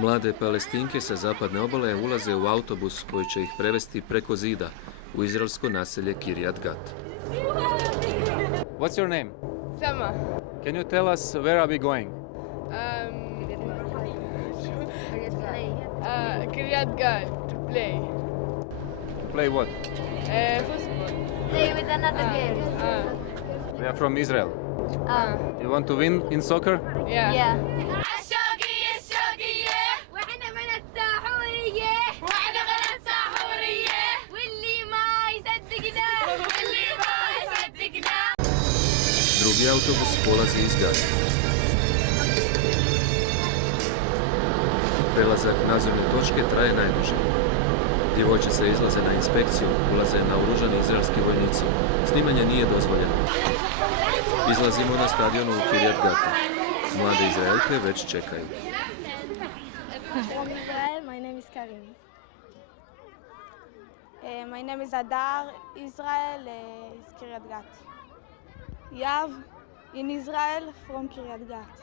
Mlade Palestinke sa zapadne obale ulaze u autobus koji će ih prevesti preko zida u izraelsko naselje Kiryat Gat. What's your name? Sama. Can you tell us where are we going? Kiryat Gat to play. Play what? Football. Play with another girl. We are from Israel. You want to win in soccer? Yeah. Yeah. Drugi autobus polazi iz Gata. Prelazak nadzorne točke traje najduže. Djevojčice izlaze na inspekciju, ulaze naoružani izraelski vojnici. Snimanje nije dozvoljeno. Izlazimo na stadionu u Kiryat Gatu. Mlade Izraelke već čekaju. My name is Karim. My name is Adar. Israel is Kiryat Gat. Yav in Israel from Kiryat Gat.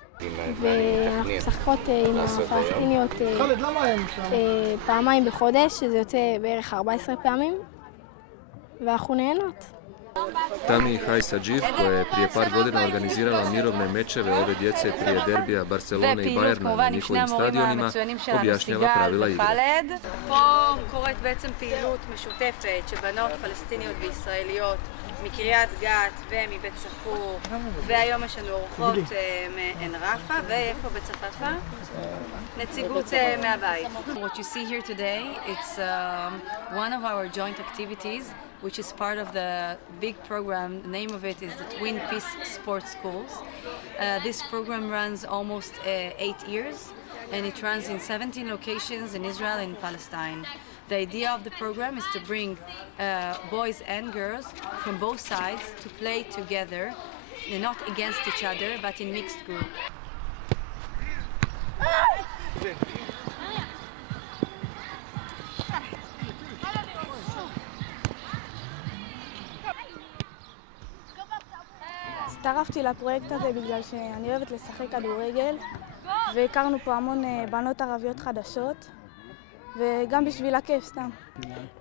ואנחנו משחקות עם הפלסטיניות פעמיים בחודש, שזה יוצא בערך 14 פעמים, ואנחנו נהנות. Tami Hajsadživ, koja je prije par godina organizirala mirovne mečeve ove djece prije derbija Barcelone i Bayerna na njihovim stadionima, objašnjava pravila igre. פה קורית בעצם פעילות משותפת שבנות פלסטיניות וישראליות מקריית גת ומבית ספור, והיום יש לנו אורחות מעין רפה, ואיפה בצפפה? נציגות מהבית. What you see here today, it's one of our joint activities which is part of the big program. The name of it is the Twin Peace Sports Schools. This program runs almost 8 years, and it runs in 17 locations in Israel and Palestine. The idea of the program is to bring boys and girls from both sides to play together, not against each other, but in mixed group. הצטרפתי לפרויקט הזה בגלל שאני אוהבת לשחק כדורגל, והכרנו פה המון בנות ערביות חדשות, וגם בשביל הכיף סתם.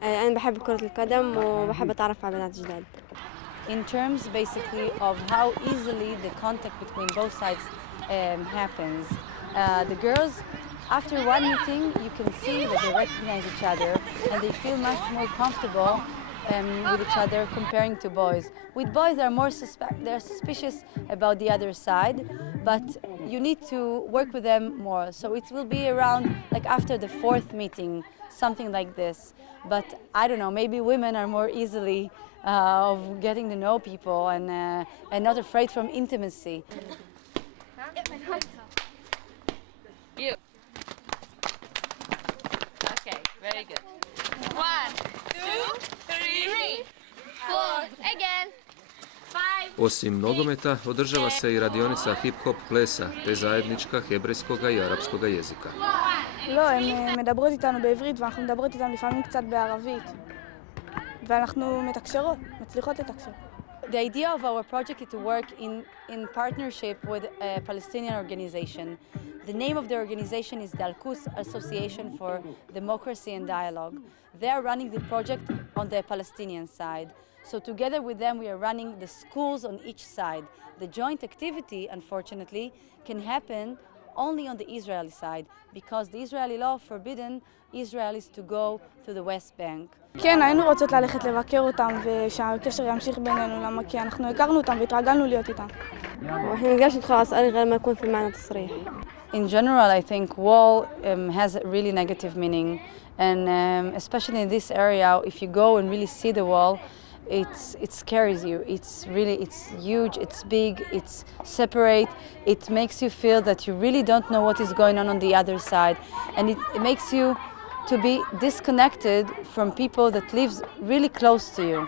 אני بحب كرة القدم وبحب أتعرف على بنات جداد. In terms basically of how easily the contact between both sides happens. The girls, after one meeting, you can see that they recognize each other and they feel much more comfortable with each other comparing to boys. With boys, they're suspicious about the other side, but you need to work with them more. So it will be around like after the 4th meeting, something like this. But I don't know, maybe women are more easily of getting to know people and not afraid from intimacy. You. Okay, very good. 1, 2, 3, 4, again. Osim nogometa, održava se i radionica hip-hop plesa, te zajednička hebrejskoga i arapskoga jezika. לא, הן מדברות איתנו בעברית ואנחנו מדברות איתן לפעמים קצת בערבית. ואנחנו מתקשרות, מצליחות לתקשר. The idea of our project is to work in partnership with a Palestinian organization. The name of the organization is the Al-Quds Association for Democracy and Dialogue. They are running the project on the Palestinian side. So together with them we are running the schools on each side. The joint activity, unfortunately, can happen only on the Israeli side because the Israeli law forbidden Israelis to go to the West Bank. כן, היינו רוצות ללכת לבקר אותם ושהקשר ימשיך בינינו, למה כי אנחנו הכרנו אותם והתרגלנו להיות איתם. وإحنا نقدرش ندخل على إسرائيل غير ما يكون في معنى تصريح. In general, I think wall has a really negative meaning, and especially in this area, if you go and really see the wall, it scares you. It's huge, it's big, it's separate. It makes you feel that you really don't know what is going on the other side, and it makes you to be disconnected from people that live really close to you.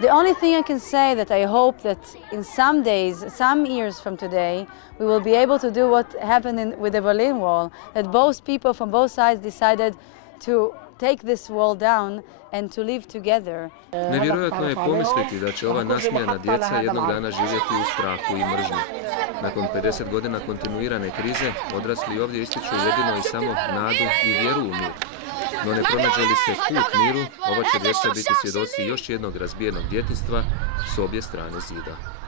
The only thing I can say that I hope that in some days, some years from today, we will be able to do what happened with the Berlin Wall, that both people from both sides decided to take this wall down and to live together. Nevjerojatno je pomisliti da će ova nasmijana djeca jednog dana živjeti u strahu i mržnji. Nakon 50 godina kontinuirane krize, odrasli ovdje ističu jedino i samo nadu i vjeru u mir. No ne pronađe li se put miru, ova će djeca biti svjedoci još jednog razbijenog djetinjstva s obje strane zida.